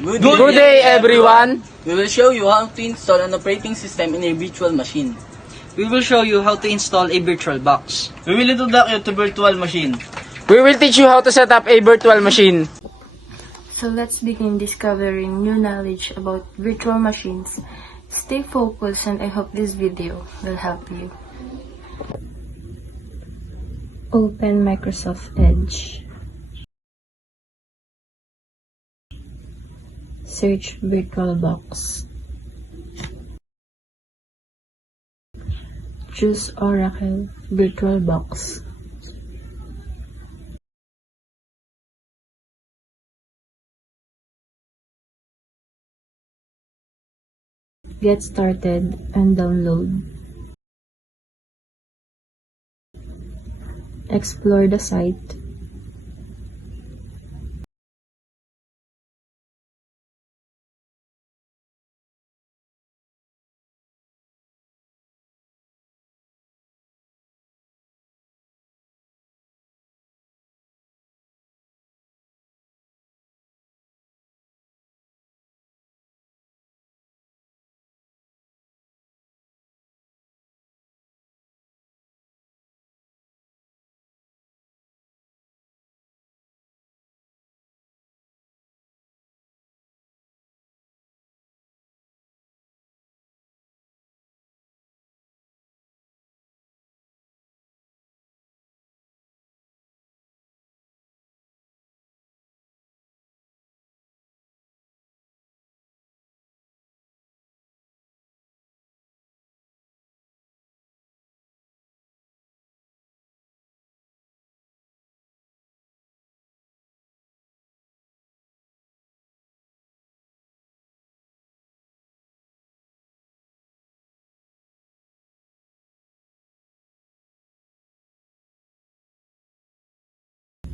Good day, everyone. We will show you how to install an operating system in a virtual machine. We will show you how to install a virtual box. We will introduce you to virtual machine. We will teach you how to set up a virtual machine. So let's begin discovering new knowledge about virtual machines. Stay focused and I hope this video will help you. Open Microsoft Edge. Search VirtualBox. Choose Oracle VirtualBox. Get started and download. Explore the site.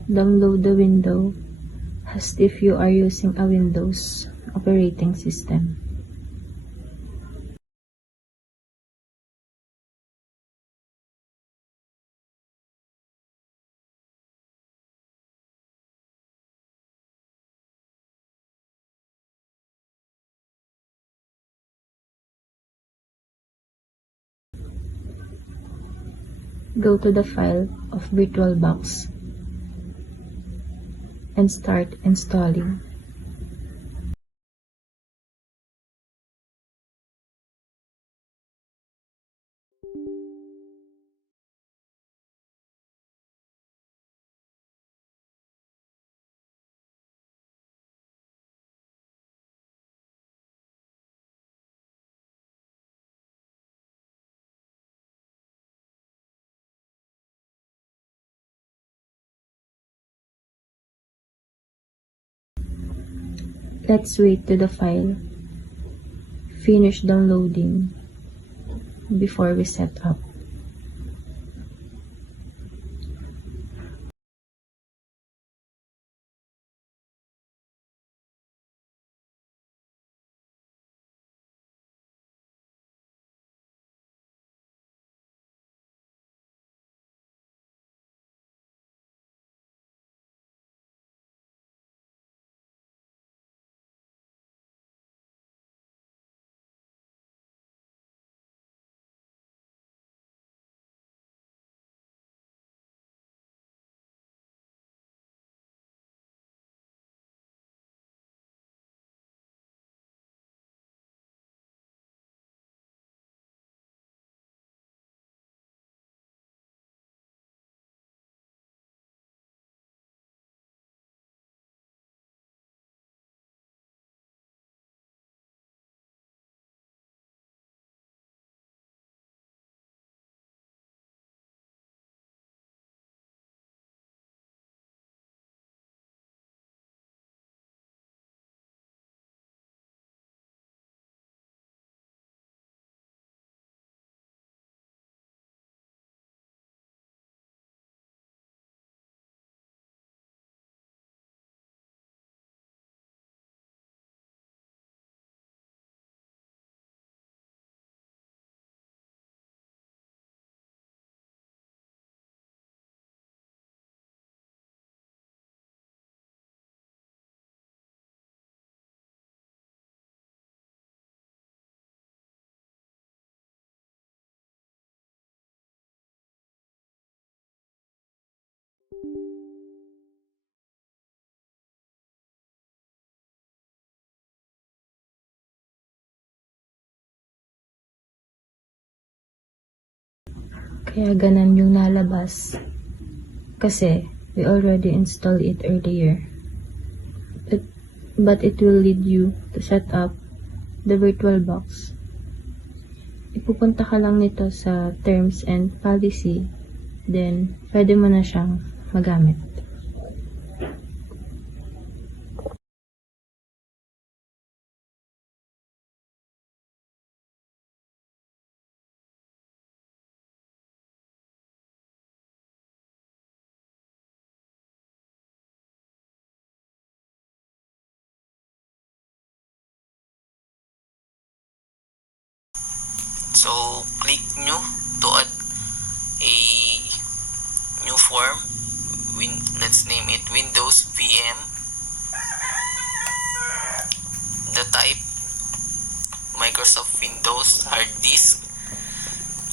Download the window as if you are using a Windows operating system. Go to the file of VirtualBox and start installing. Let's wait to the file finish downloading before we set up. Kaya ganun yung nalabas. Kasi we already installed it earlier. But it will lead you to set up the VirtualBox. Ipupunta ka lang nito sa Terms and Policy, then pwede mo na siyang magamit. So, click nyo to add a new form. Let's name it Windows VM. The type, Microsoft Windows hard disk.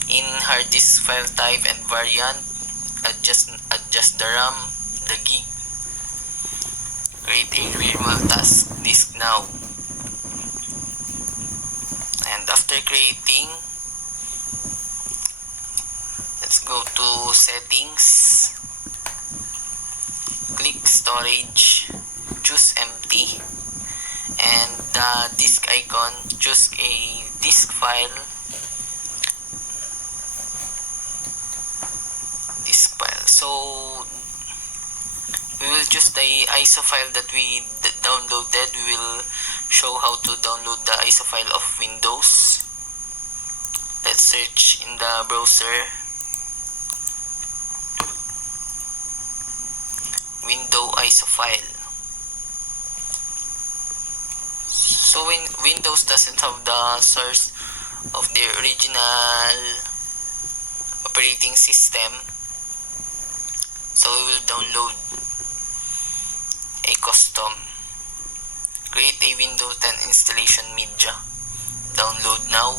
In hard disk file type and variant, adjust the RAM, the gig. Create a real task disk now. And after creating, let's go to settings, click storage, choose empty, and the disk icon, choose a disk file, so we will choose the ISO file that we downloaded. We will show how to download the ISO file of Windows. Let's search in the browser Windows ISO file. So when Windows doesn't have the source of the original operating system, so we will download a custom. Create a Windows 10 installation media. Download now.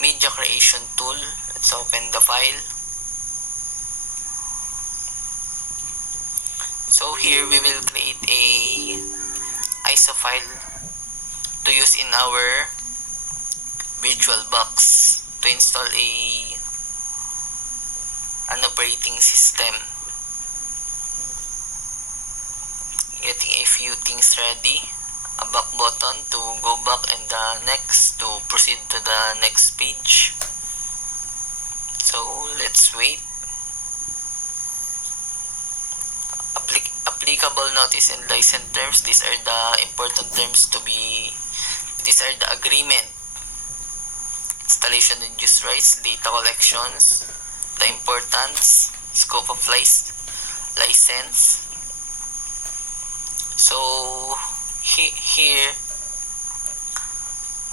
Media creation tool. Let's open the file. So here we will create a ISO file to use in our VirtualBox to install an operating system. Getting a few things ready, a back button to go back, and the next to proceed to the next page. So let's wait. Applicable notice and license terms. These are the important terms to be. These are the agreement. Installation and use rights, data collections, the importance, scope of license. So here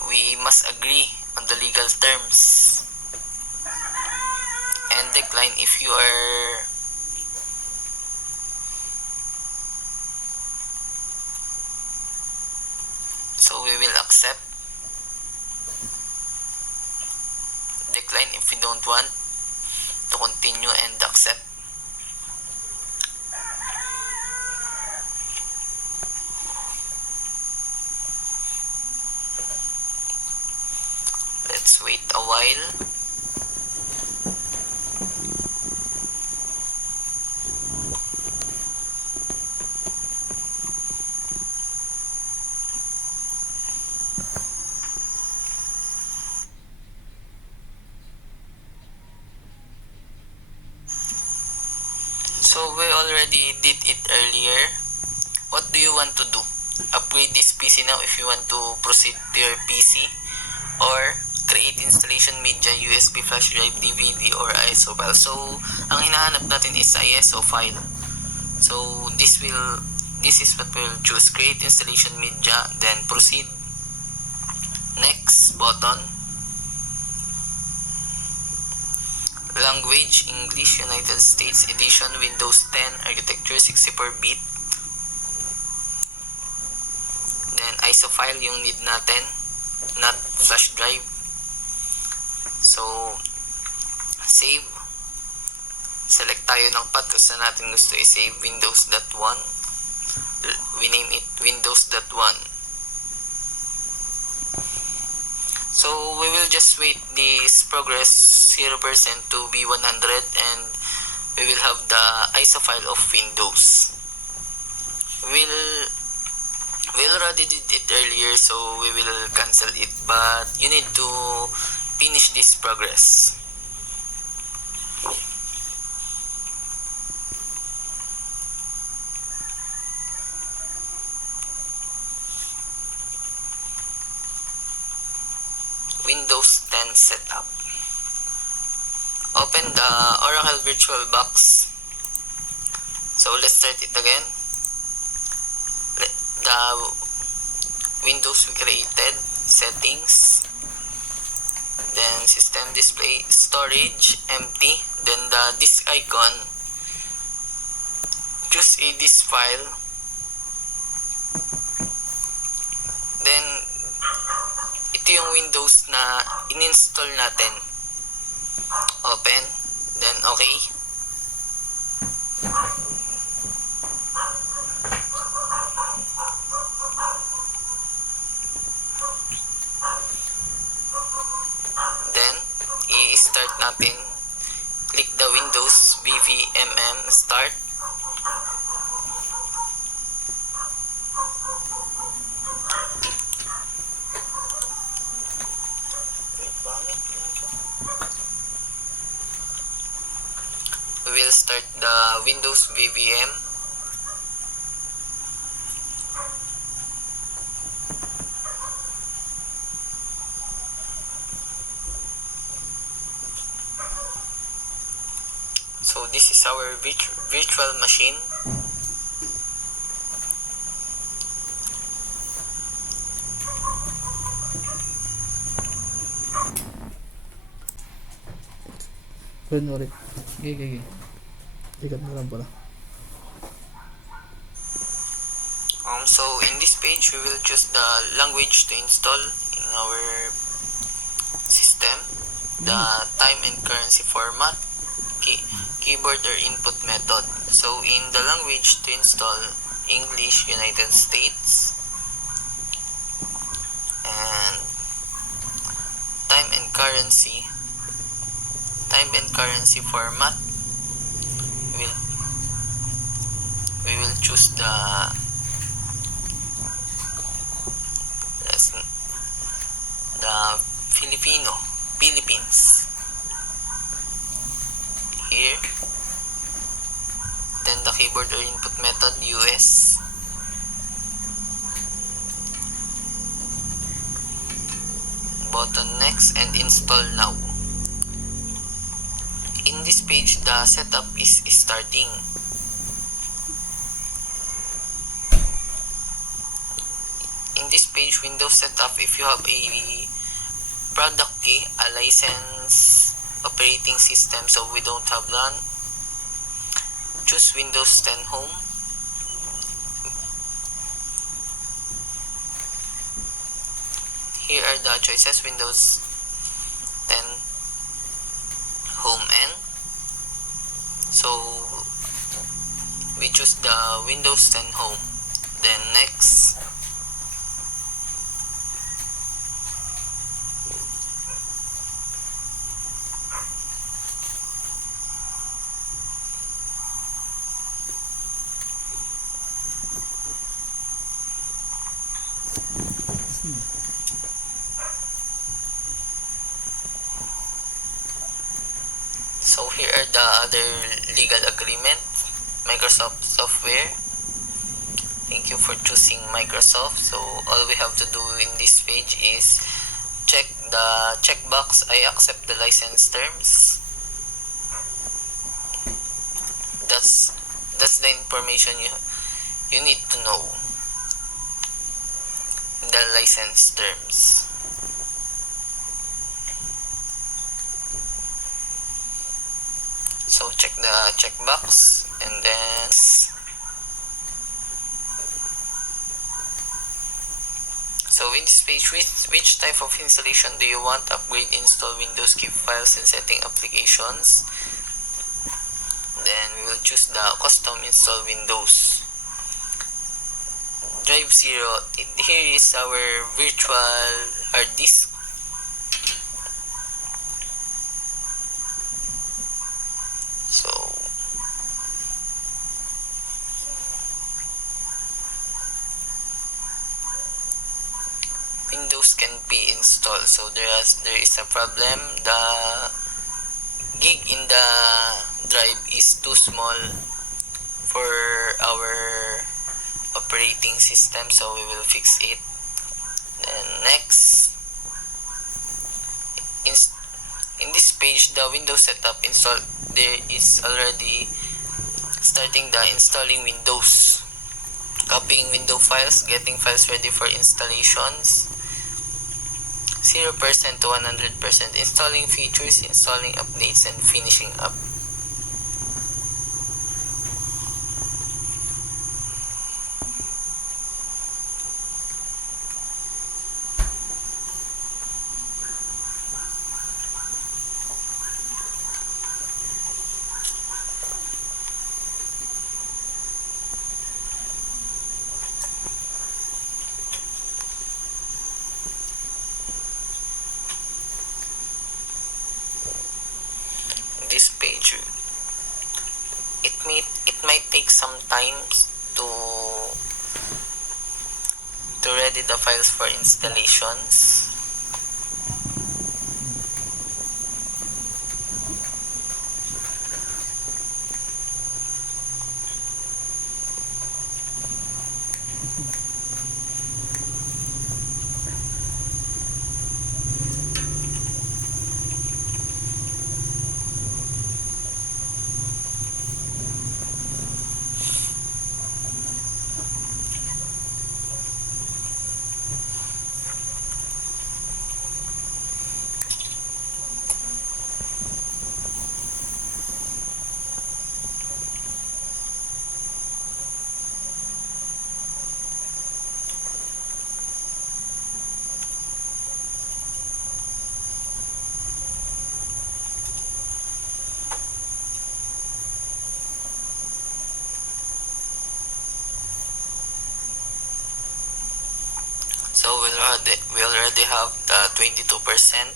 we must agree on the legal terms and decline if you are so we will accept, decline if we don't want to continue, and accept. Let's wait a while. So we already did it earlier. What do you want to do? Upgrade this PC now if you want to proceed to your PC, or create installation media, USB flash drive, DVD, or ISO file. So ang hinahanap natin is ISO file. So this is what we'll choose. Create installation media, then proceed. Next button. Language, English, United States edition, Windows 10, architecture 64-bit. ISO file yung need natin, not flash drive. So, save. Select tayo ng path kung saan natin gusto i-save. Windows.1. We name it Windows.1. So, we will just wait this progress 0% to be 100 and we will have the ISO file of Windows. We already did it earlier, so we will cancel it, but you need to finish this progress. Windows 10 setup. Open the Oracle VirtualBox. So let's start it again. The Windows we created, settings, then system display, storage, empty, then the disk icon. Choose a disk file. Then ito yung Windows na in-install natin. Open, then okay. Then i-start natin. Click the Windows BVMM start. We will start the Windows BVM. So this is our virtual machine. Kunwari, Okay. ikat na lang pala. So in this page, we will choose the language to install in our system, the time and currency format, keyboard or input method. So in the language to install, English, United States, and time and currency format, we will choose the Philippines here. Then the keyboard or input method, US. Button next and install now. In this page, the setup is starting. In this page, Windows setup, if you have a product key, a license, operating system, so we don't have that, choose Windows 10 Home. Here are the choices: Windows 10 Home N. So we choose the Windows 10 Home. Then next. So here are the other legal agreement. Microsoft software. Thank you for choosing Microsoft. So all we have to do in this page is check the checkbox, I accept the license terms. That's the information you need to know. The license terms. So check the checkbox and then So in this page, which type of installation do you want? Upgrade, install Windows, keep files, and setting applications. Then we will choose the custom install Windows. Drive 0. Here is our virtual hard disk. So Windows can be installed. So there is a problem. The gig in the drive is too small for our operating system, so we will fix it. Then next, in this page, the Windows setup install, there is already starting the installing Windows, copying window files, getting files ready for installations, 0% to 100%, installing features, installing updates, and finishing up. This page, it might take some time to ready the files for installations. So we already have the 22%.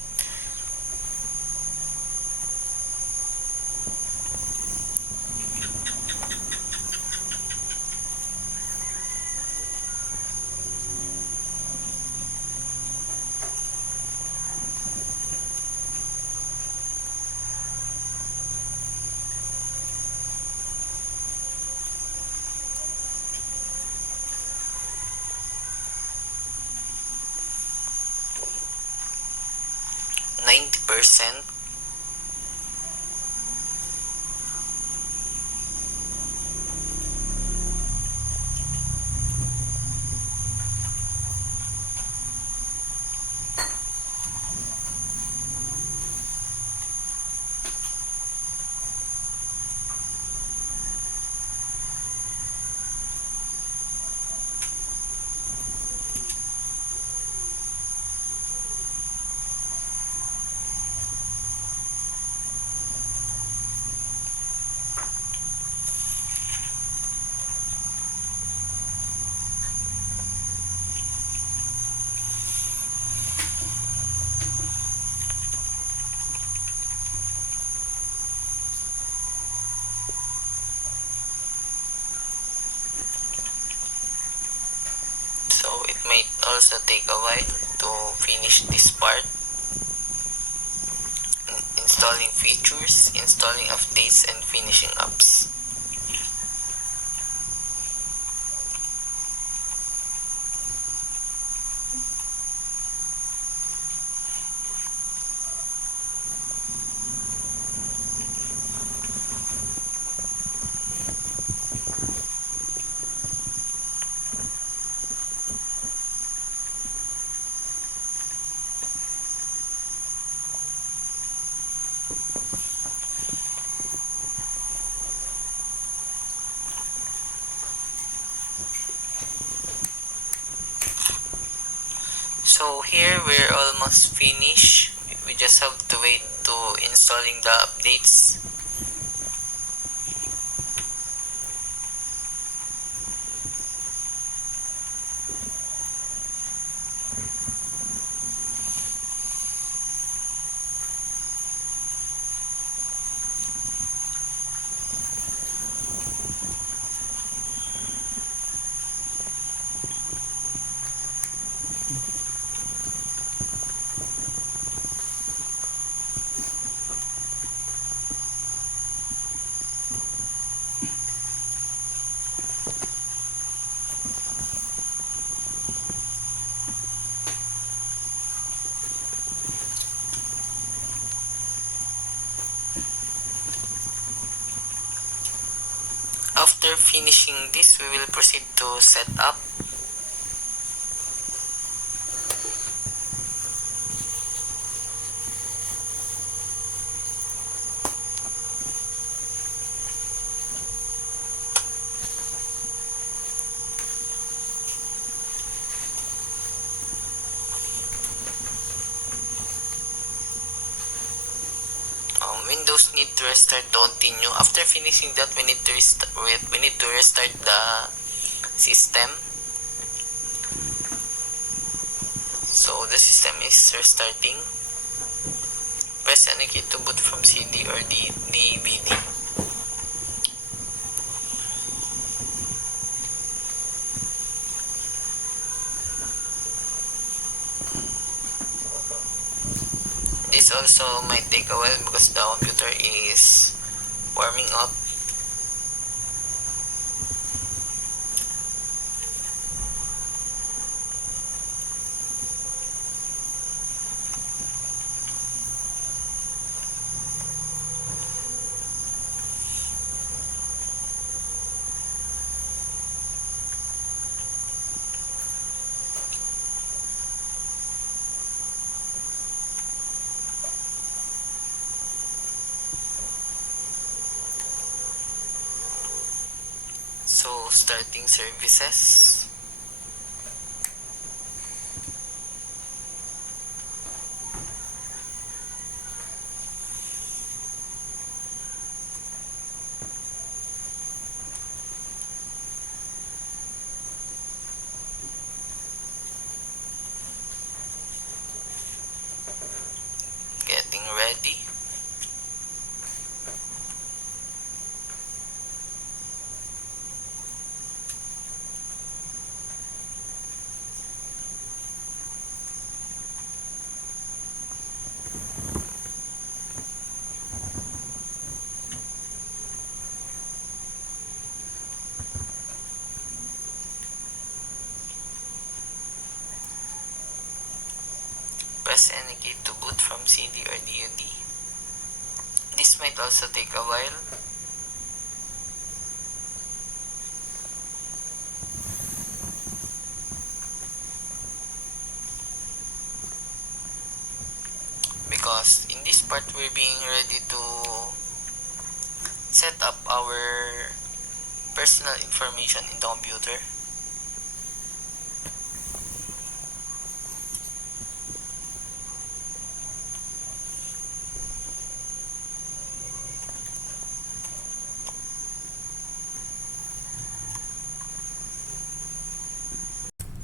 %. So it might also take a while to finish this part. Installing features, installing updates, and finishing apps. So here we're almost finished. We just have to wait to installing the updates. After finishing this, we will proceed to set up. Windows need to restart to continue. After finishing that, we need to restart the system. So the system is restarting. Press any key to boot from CD or DVD. This also might take a while because the computer is warming up. So, starting services. Getting ready. Press any key to boot from CD or DVD. This might also take a while. Because in this part we're being ready to set up our personal information in the computer.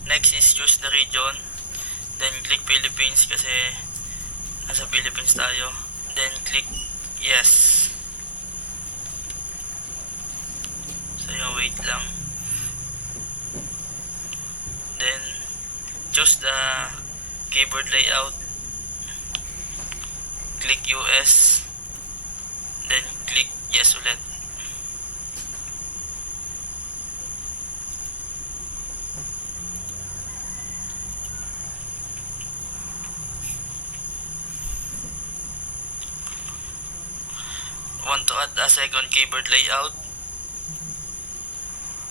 Next is choose the region, then click Philippines kasi nasa Philippines tayo, then click yes. So yung wait lang, then choose the keyboard layout, click US, then click yes ulit. Want to add a second keyboard layout,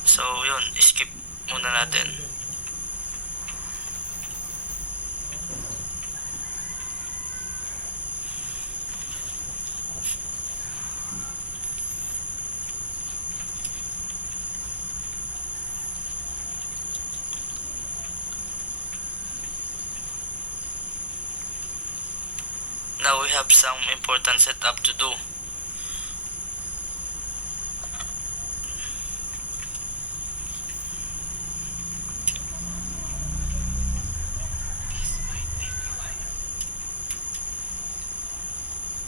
so yun, skip muna natin. Now we have some important setup to do.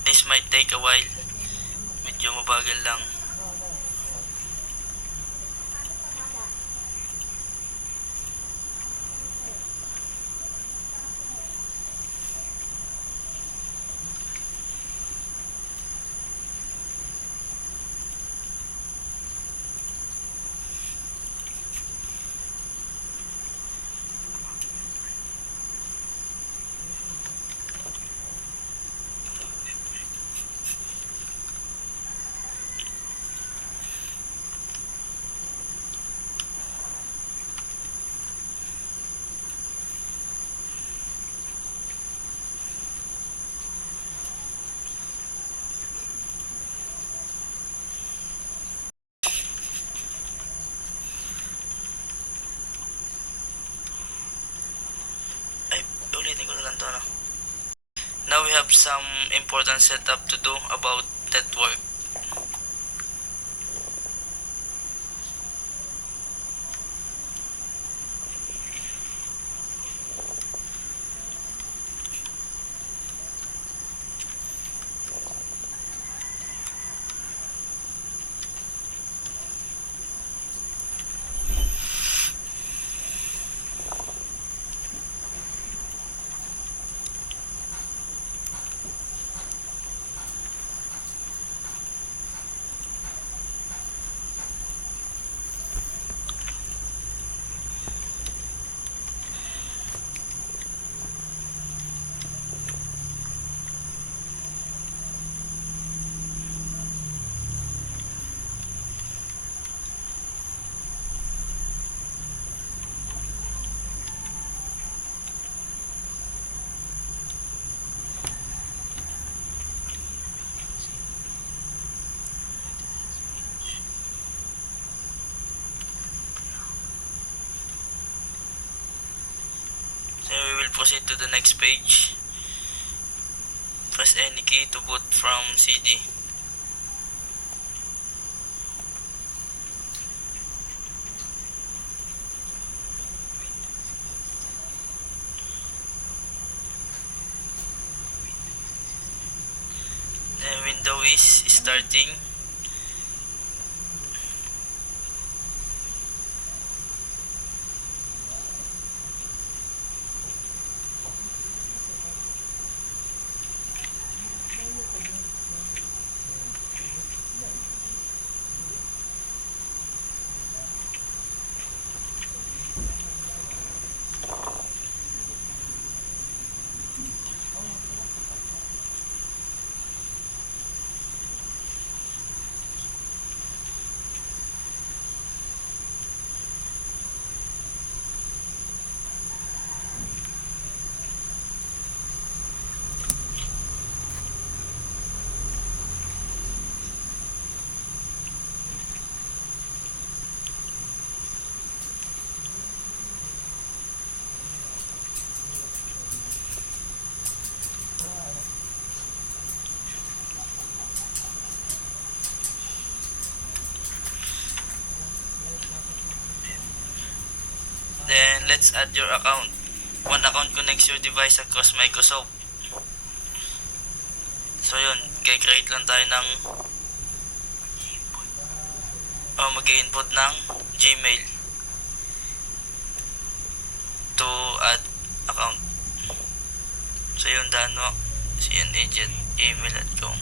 This might take a while. Medyo mabagal lang. Ay, ulitin ko na lang to, no? Now we have some important setup to do about that work. So we will proceed to the next page. Press any key to boot from CD. The window is starting. Then, let's add your account. One account connects your device across Microsoft. So, yun. Kaya-create lang tayo ng mag-i-input ng Gmail to add account. So, yun, dano. cnagent@gmail.com.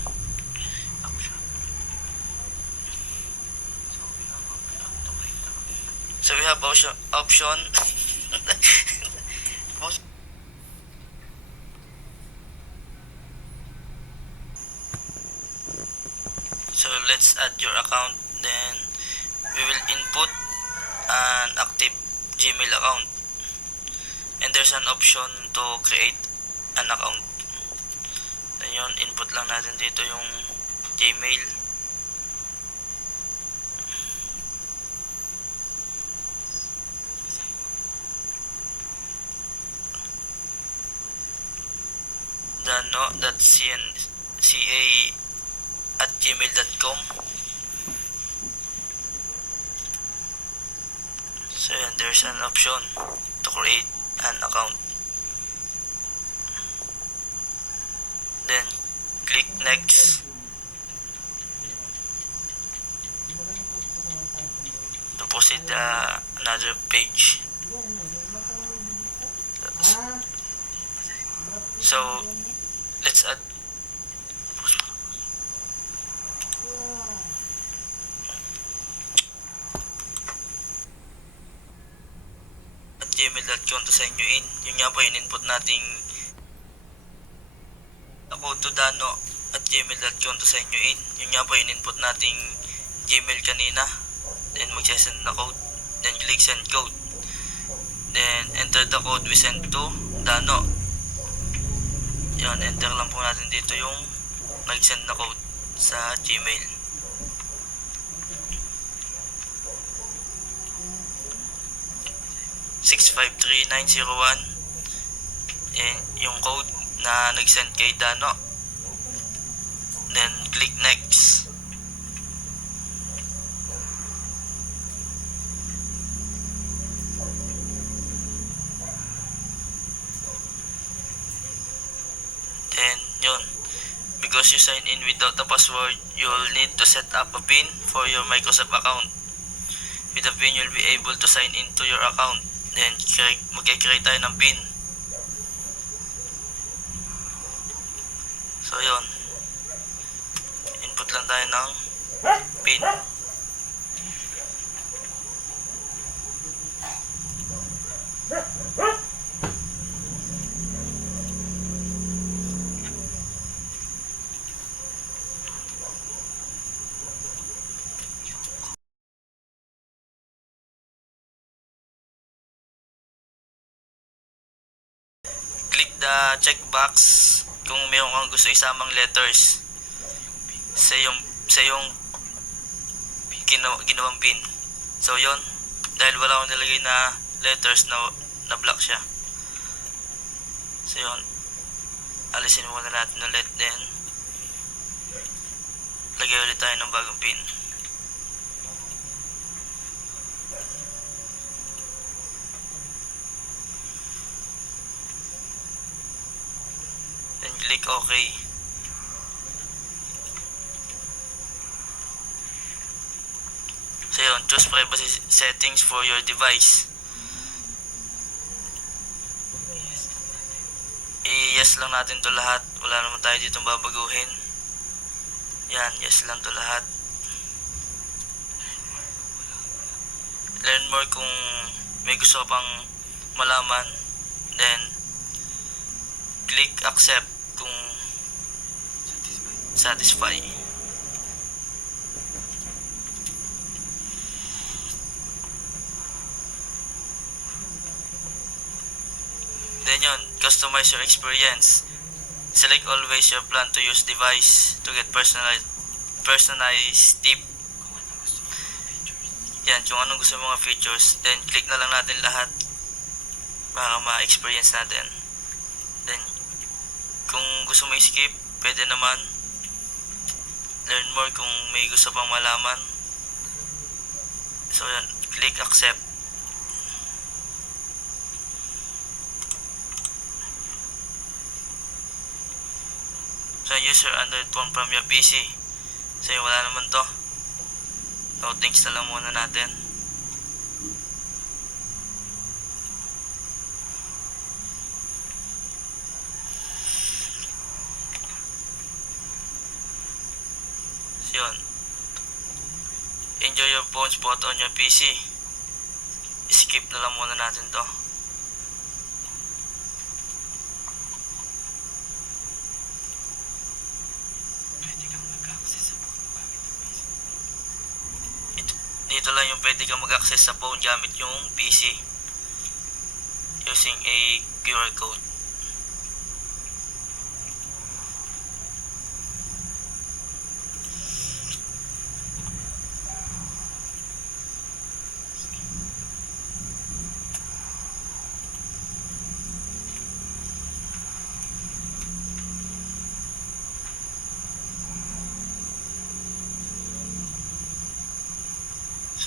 So we have option so let's add your account. Then we will input an active Gmail account, and there's an option to create an account. Then yun, input lang natin dito yung Gmail. dano.cnca@gmail.com. So yan, there's an option to create an account. Then click next to proceed another page. So let's add at gmail.com to sign you in. Yun nga po yung input nating code to dano at gmail.com to sign you in. Yun nga po yung input nating Gmail kanina. Then mag-send na code. Then click send code. Then enter the code we sent to dano. Yan, enter lang po natin dito yung nag-send na code sa Gmail. (653-901) yan yung code na nag-send kay Dano. Then click next. Then yun, because you sign in without a password, you'll need to set up a PIN for your Microsoft account. With the PIN, you'll be able to sign into your account. Then mag-create tayo ng PIN. So yun, input lang tayo ng PIN. Click the checkbox kung mayroon kang gusto isamang letters sa yung ginawang pin. So yon, dahil wala akong nilagay na letters na block siya. So yon, alisin muna natin ulit, then lagay ulit tayo ng bagong pin. Then click OK. So yun, choose privacy settings for your device. I-yes lang natin to lahat. Wala naman tayo dito babaguhin. Yan, yes lang to lahat. Learn more kung may gusto pang malaman. Then click accept kung satisfy. Then yun, customize your experience. Select always your plan to use device to get personalized tip. Yan, kung anong gusto mga features, then click na lang natin lahat para ma-experience natin. Then kung gusto mo i-skip, pwede naman. Learn more kung may gusto pang malaman. So yan, click accept. So user Android phone from your PC. So yun, wala naman to. No thanks na lang muna natin. So yun, enjoy your phone's photo on your PC. Skip na lang muna natin to. Dito lang yung pwede kang mag-access sa phone gamit yung PC using a QR code.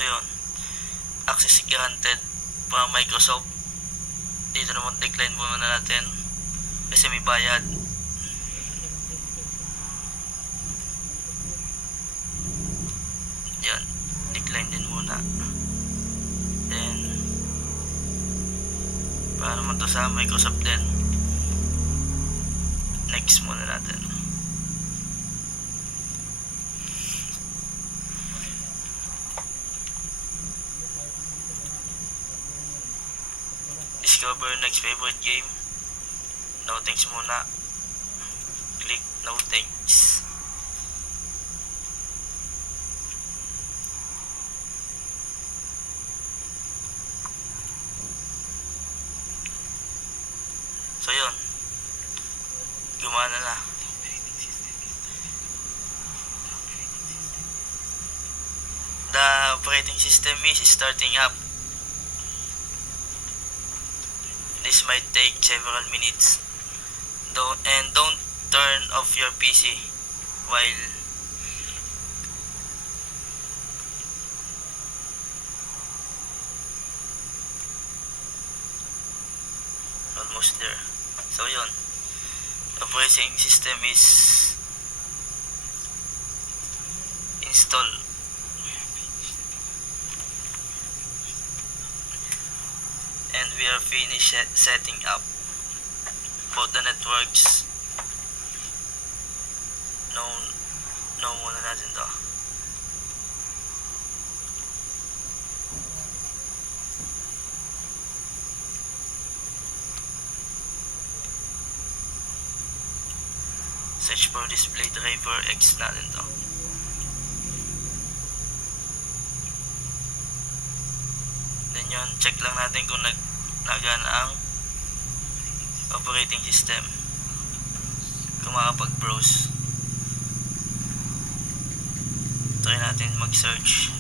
yun. Access granted from Microsoft. Dito naman decline muna natin kasi may bayad. Yan, decline din muna. Then para naman to sa Microsoft din, next muna natin. Discover next favorite game. No thanks muna. Click no thanks. So yun, gumana na. The operating system is starting up. This might take several minutes. Don't turn off your PC while almost there. So yun, operating system is installed. And we are finished setting up both the networks. No muna natin to. Search for display driver X natin to. Then yun, check lang natin kung nagana ang operating system. Kung makapag-browse. Try natin mag-search.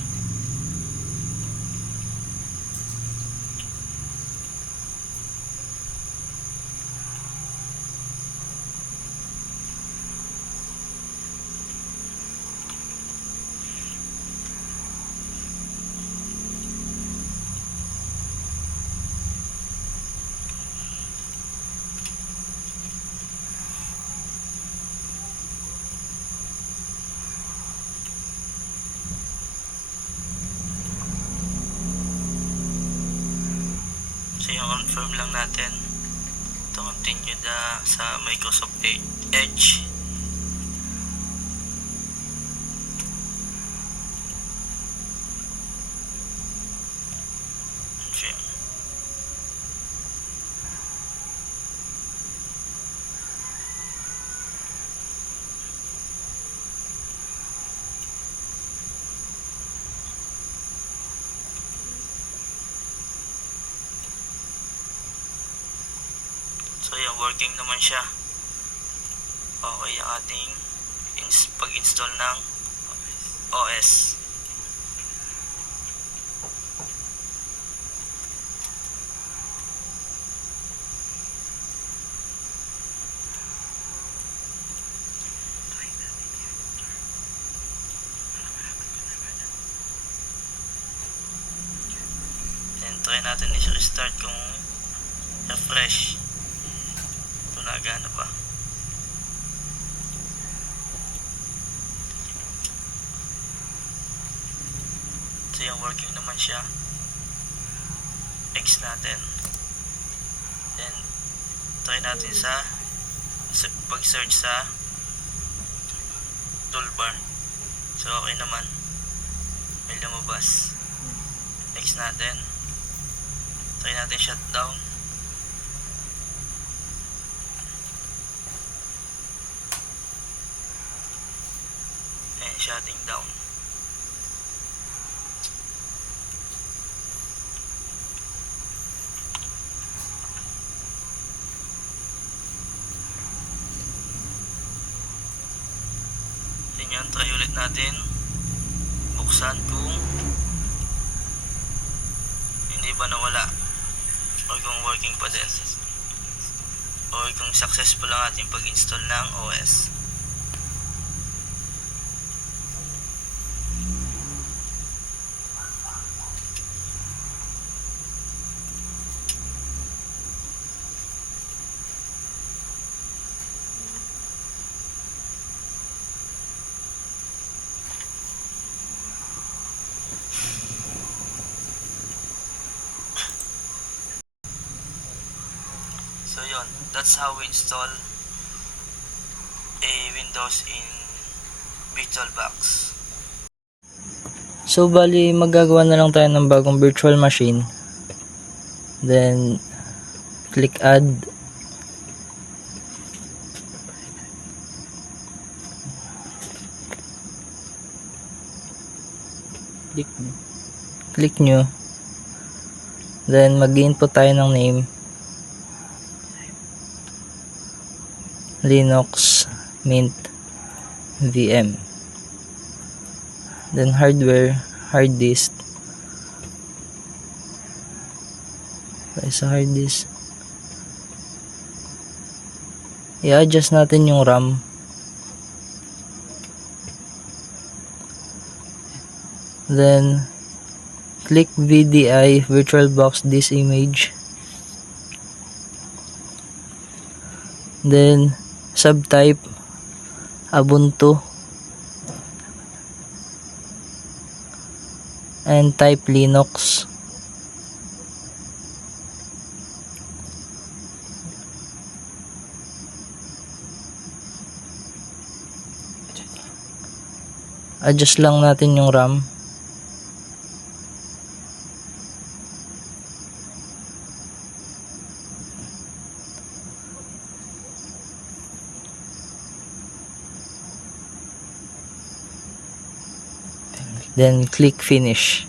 So yung confirm lang natin to continue sa Microsoft Edge. Confirm. So yan, working naman siya. Okay ang ating pag-install ng OS. Then try natin i-restart kung refresh. Nagana pa. So yung working naman siya. X natin. Then try natin sa pag-search sa toolbar. So okay naman. May lumabas. X natin. Try natin shutdown. Shutting down. Yan, try ulit natin buksan kung hindi ba nawala or kung working pa din or kung successful ang ating pag-install ng OS. that's how we install a Windows in VirtualBox. So, bali, magagawa na lang tayo ng bagong virtual machine. Then, click add. Click new. Then, mag-input tayo ng name. Linux Mint VM. Then hardware, hard disk. Sa hard disk. I-adjust natin yung RAM. Then click VDI VirtualBox disk image. Then subtype Ubuntu and type Linux. Adjust lang natin yung RAM. Then click finish.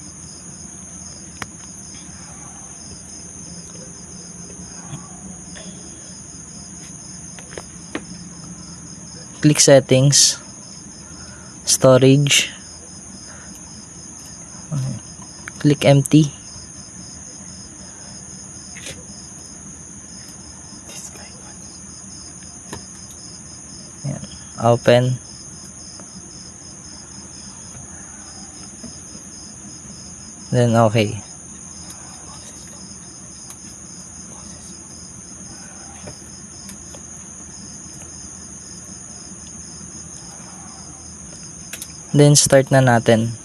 Click settings, storage, click empty. Ayan. Open. Then okay. Then start na natin.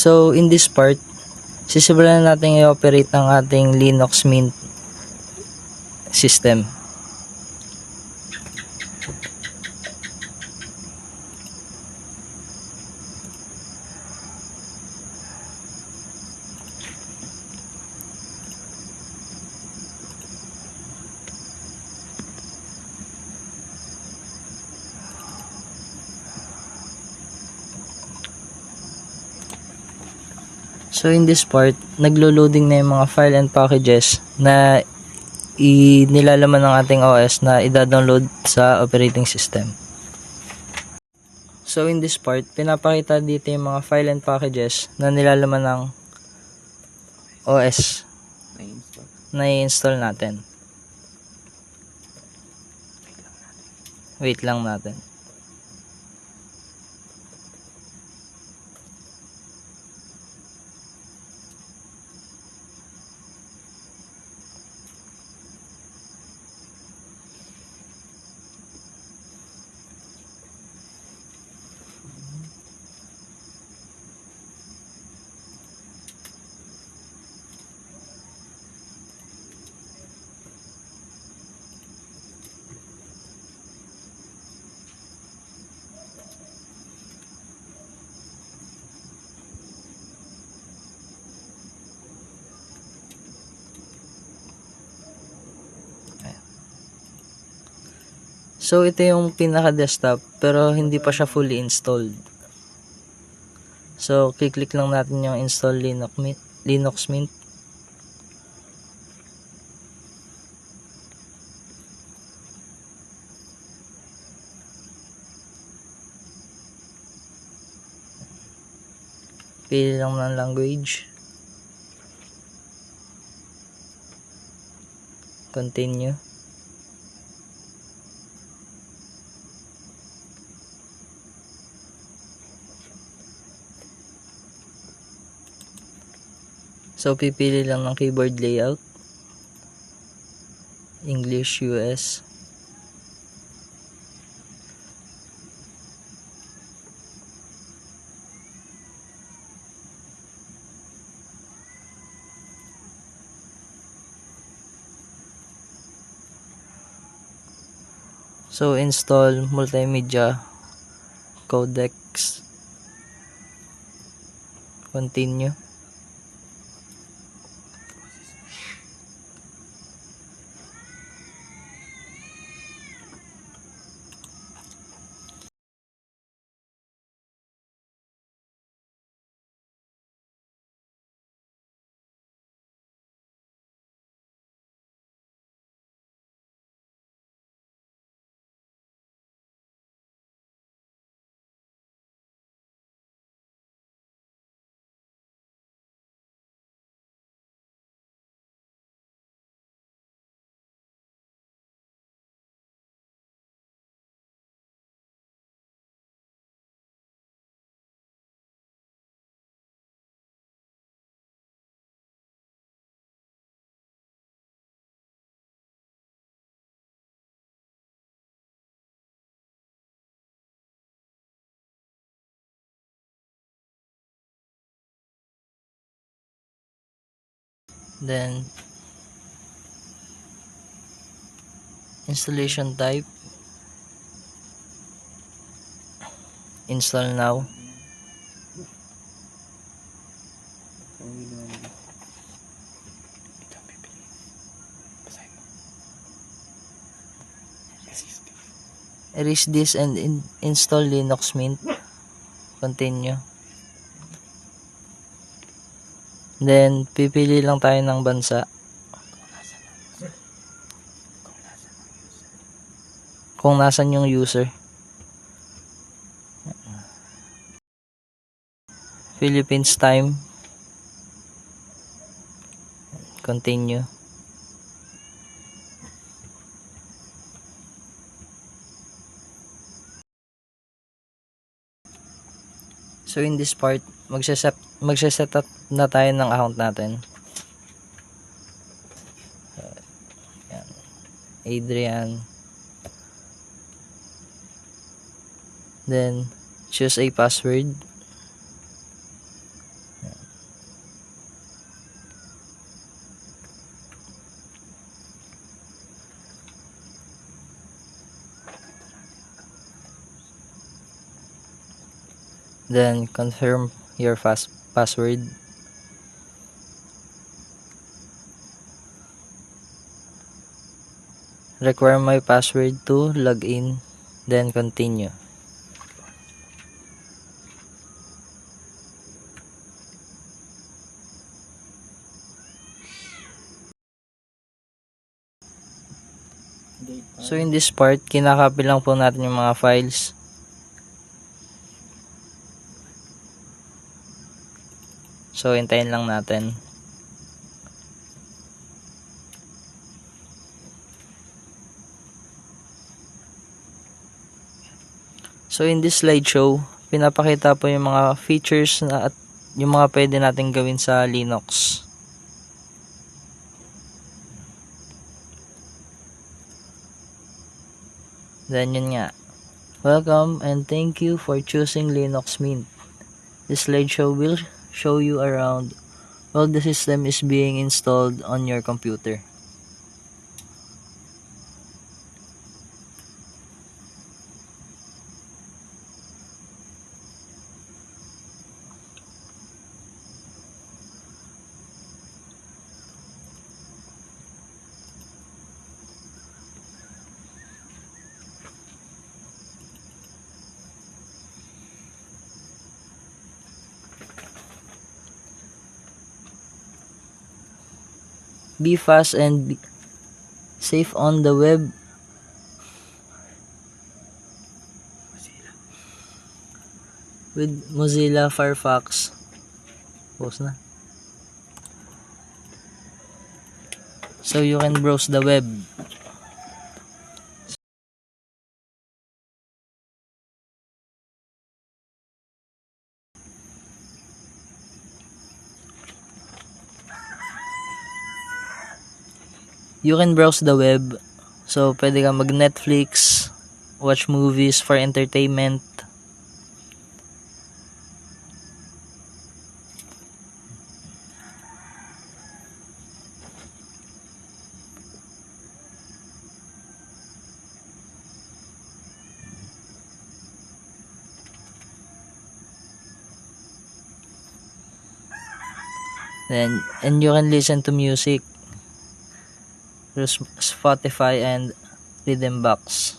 So in this part, sisimulan natin i-operate ang ating Linux Mint system. So in this part, naglo-loading na yung mga file and packages na nilalaman ng ating OS na i-download sa operating system. So in this part, pinapakita dito yung mga file and packages na nilalaman ng OS na i-install natin. Wait lang natin. So ito yung pinaka desktop pero hindi pa siya fully installed. So click lang natin yung install Linux Mint. Pili lang ng language. Continue. So, pipili lang ng keyboard layout. English US. So, install multimedia codecs. Continue. Then, installation type, install now. Erase this and install Linux Mint. Continue. Then, pipili lang tayo ng bansa. Kung nasan yung user. Philippines time. Continue. So in this part, magse-set up na tayo ng account natin. Yan. Adrian. Then choose a password. Then confirm your password. Require my password to log in. Then continue. So in this part, kinakopy lang po natin yung mga files. So, hintayin lang natin. So, in this slideshow, pinapakita po yung mga features na at yung mga pwede natin gawin sa Linux. Then, yun nga. Welcome and thank you for choosing Linux Mint. This slideshow will show you around while the system is being installed on your computer. Be fast and be safe on the web. With Mozilla Firefox. Post na. So you can browse the web. You can browse the web. So, pwede ka mag-Netflix, watch movies for entertainment. And you can listen to music through Spotify and Rhythm Box.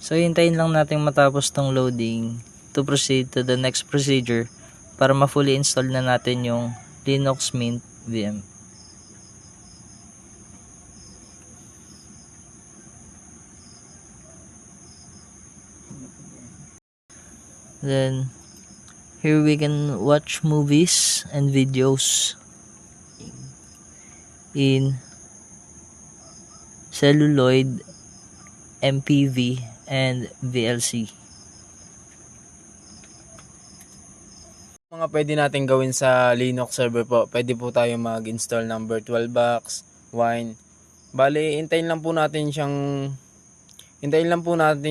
So, hintayin lang natin matapos tong loading to proceed to the next procedure para ma-fully install na natin yung Linux Mint VM. Then, here we can watch movies and videos in celluloid, MPV, and VLC. Mga pwede natin gawin sa Linux server po. Pwede po tayo mag-install ng VirtualBox, Wine. Bali, hintayin lang po natin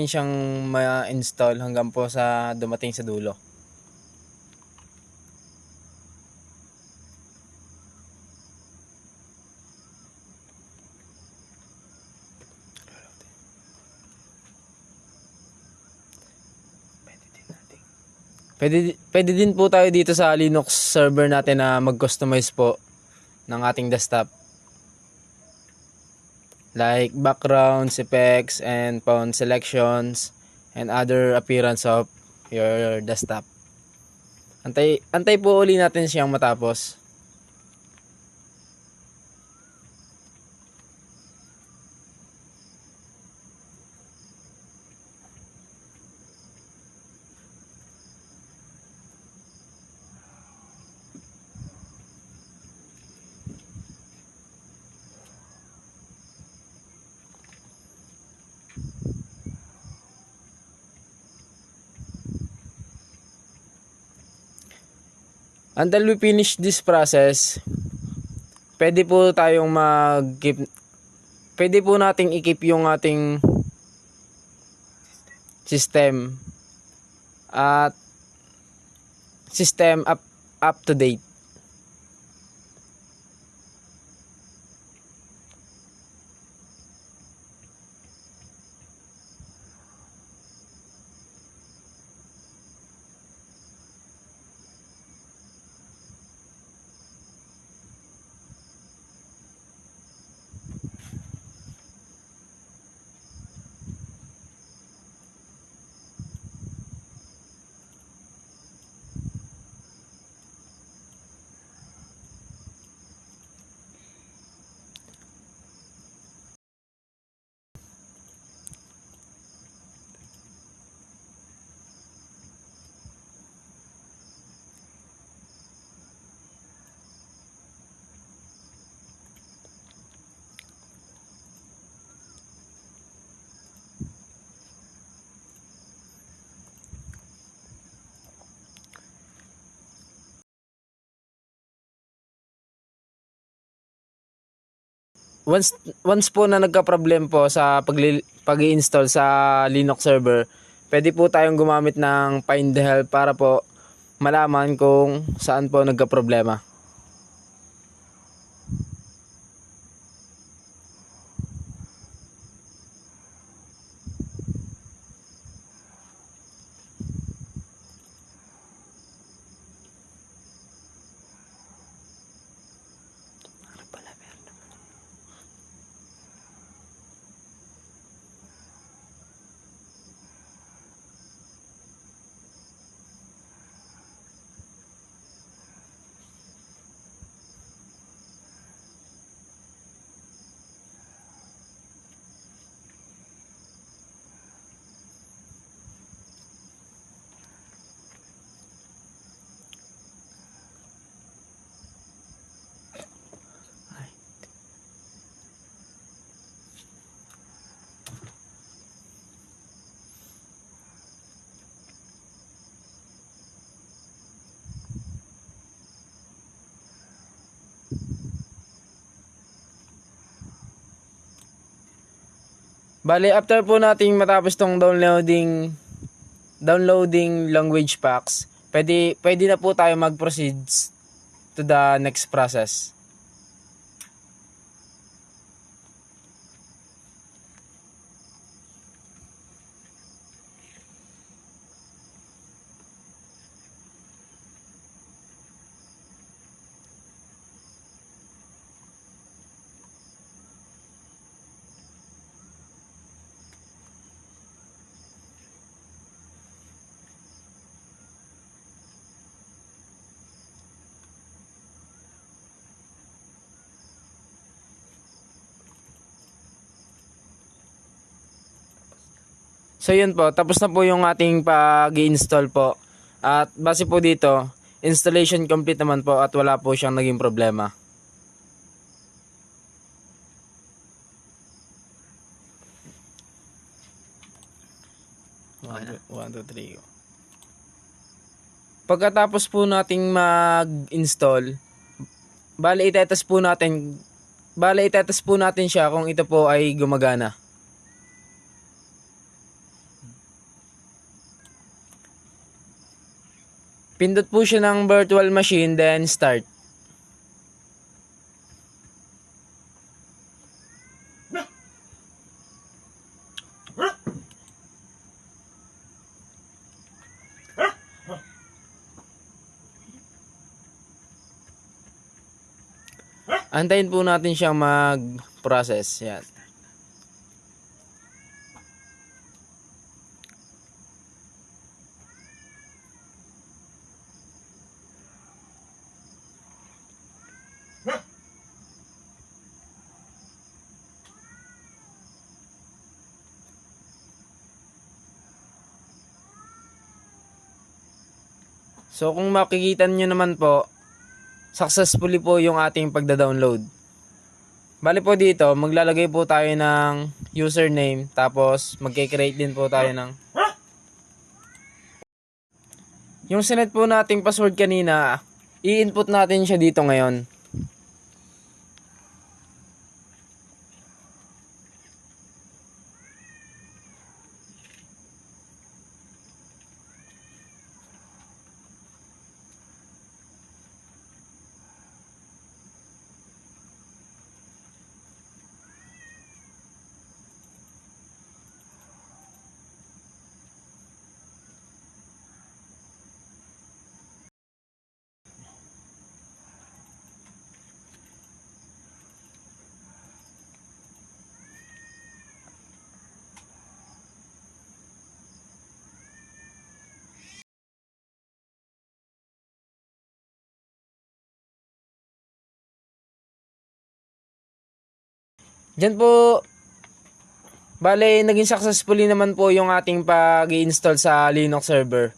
siyang ma-install hanggang po sa dumating sa dulo. Pwede din po tayo dito sa Linux server natin na mag-customize po ng ating desktop. Like backgrounds, effects, and font selections, and other appearance of your desktop. Antay po uli natin siyang matapos. Until we finish this process, pwede po nating i-keep yung ating system at system up to date. Once po na nagka-problem po sa pag-i-install sa Linux server, pwede po tayong gumamit ng find the help para po malaman kung saan po nagka-problema. Bale, after po nating matapos tong downloading language packs, pwede na po tayo mag-proceed to the next process. So yun po, tapos na po yung ating pag-i-install po. At base po dito, installation complete naman po at wala po siyang naging problema. One, two, three, go. Pagkatapos po nating mag-install, bale itetest po natin siya kung ito po ay gumagana. Pindot po siya ng virtual machine, then start. Antayin po natin siyang mag-process. Yan. So kung makikita nyo naman po, successfully po yung ating pagda-download. Bali po dito, maglalagay po tayo ng username, tapos magke-create din po tayo ng yung sinet po nating password kanina, i-input natin siya dito ngayon. Diyan po, bale, naging successfully naman po yung ating pag-i-install sa Linux server.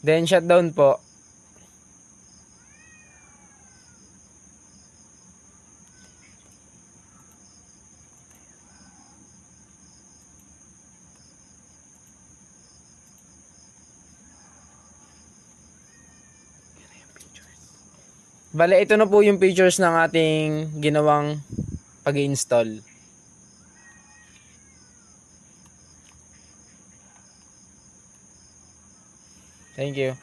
Then, shutdown po. Bale, ito na po yung features ng ating ginawang pag-i-install. Thank you.